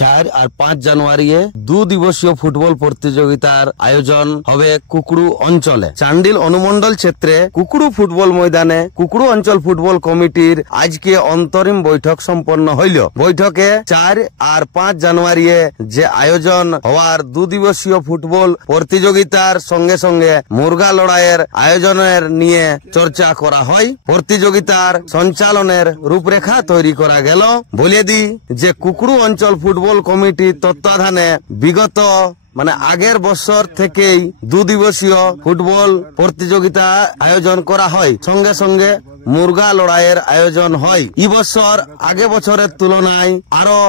4 আর 5 জানুয়ারি 2 দিবসীয় football প্রতিযোগিতার আয়োজন হবে কুকড়ু অঞ্চলে। চান্ডিল অনুমন্ডল ক্ষেত্রে কুকড়ু ফুটবল ময়দানে কুকড়ু অঞ্চল ফুটবল কমিটির আজকে অন্তরিম বৈঠক সম্পন্ন হইল। বৈঠকে 4 আর 5 জানুয়ারি যে আয়োজন হওয়ার 2 দিবসীয় ফুটবল প্রতিযোগিতার সঙ্গে সঙ্গে মুরগা লড়াইয়ের আয়োজনের নিয়ে চর্চা করা হয়। প্রতিযোগিতার সঞ্চালনের রূপরেখা তৈরি করা গেল। বলে দি যে কুকড়ু অঞ্চল ফুটবল কমিটির তত্ত্বাবধানে বিগত আগের বছর থেকেই 2 দিবসীয় ফুটবল প্রতিযোগিতা আয়োজন করা হয়, সঙ্গে সঙ্গে মুরগা লড়াইয়ের আয়োজন হয়। এই বছর আগে বছরের তুলনায় আরো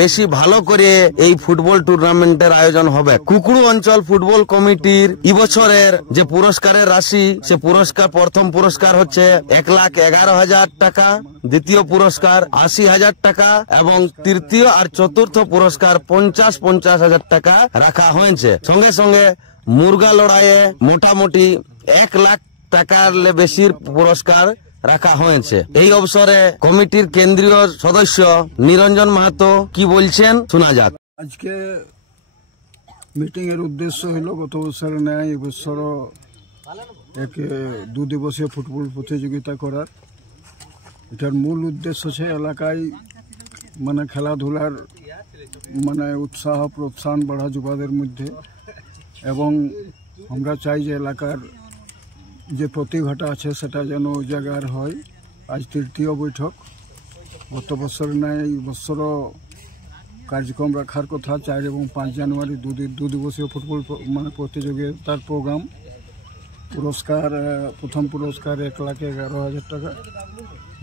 বেশি ভালো করে এই ফুটবল টুর্নামেন্টের আয়োজন হবে। কুকড়ু অঞ্চল ফুটবল কমিটির এই বছরের যে পুরস্কারের রাশি, সে পুরস্কার প্রথম পুরস্কার হচ্ছে 1,11,000 টাকা, দ্বিতীয় পুরস্কার 80,000 টাকা এবং তৃতীয় আর চতুর্থ পুরস্কার 50,000 টাকা রাখা হয়েছে। সঙ্গে সঙ্গে মুরগা লড়াইয়ে মোটামুটি 1 লাখ টাকার বেশির পুরস্কার রাখা হয়েছে। এই অবসরে কমিটির কেন্দ্রীয় সদস্য নিরঞ্জন মাহাতো কি বলছেন শোনা যাক। আজকে মিটিং এর উদ্দেশ্য হলো গত বছরের ন্যায় এবছর এক 2 দিবসীয় ফুটবল প্রতিযোগিতা করার। এটার মূল উদ্দেশ্য হচ্ছে এলাকায় খেলাধুলার উৎসাহ প্রোৎসাহন বাড়া যুবাদের মধ্যে, এবং আমরা চাই যে এলাকার যে প্রতিভাটা আছে সেটা যেন উজাগার হয়। আজ তৃতীয় বৈঠক। গত বছরের ন্যায় এই বছরও কার্যক্রম রাখার কথা। 4 এবং 5 জানুয়ারি 2 দিবসীয় ফুটবল প্রতিযোগিতার প্রোগ্রাম। পুরস্কার প্রথম পুরস্কার 1,11,000 টাকা,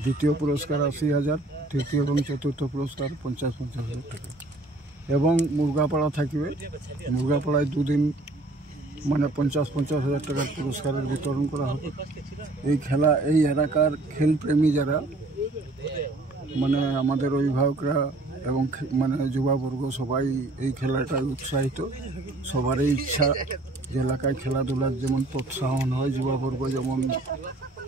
দ্বিতীয় পুরস্কার 80,000, তৃতীয় এবং চতুর্থ পুরস্কার 50,000 টাকা এবং মুরগাপাড়া থাকবে। মুরগাপাড়ায় 2 দিন 50,000 টাকার পুরস্কারের বিতরণ করা হবে। এই খেলা এই এলাকার খেলপ্রেমী যারা আমাদের অভিভাবকরা এবং যুবাবর্গ সবাই এই খেলাটায় উৎসাহিত। সবারই ইচ্ছা যে এলাকায় খেলাধুলার যেমন প্রোৎসাহন হয়, যুবাবর্গ যেমন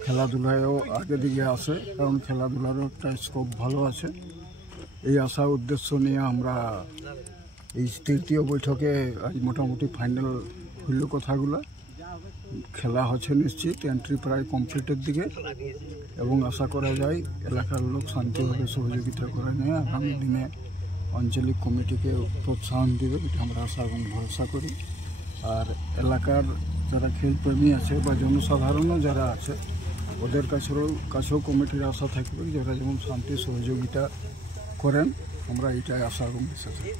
খেলাধুলায়ও আগে দিকে আসে, কারণ খেলাধুলারও একটা স্কোপ ভালো আছে। এই আশা উদ্দেশ্য নিয়ে আমরা এই তৃতীয় বৈঠকে আজ মোটামুটি ফাইনাল হইল কথাগুলো। খেলা হচ্ছে নিশ্চিত, এন্ট্রি প্রায় কমপ্লিটের দিকে, এবং আশা করা যায় এলাকার লোক শান্তিভাবে সহযোগিতা করে নিয়ে আগামী দিনে আঞ্চলিক কমিটিকে প্রোৎসাহন দেবে, এটা আমরা আশা এবং ভরসা করি। আর এলাকার যারা খেলপ্রেমী আছে বা জনসাধারণও যারা আছে, ওদের কাছেও কমিটির আশা থাকবে যারা যেমন শান্তি সহযোগিতা করেন। আমরা এইটাই আশা এবং বিশ্বাস করি।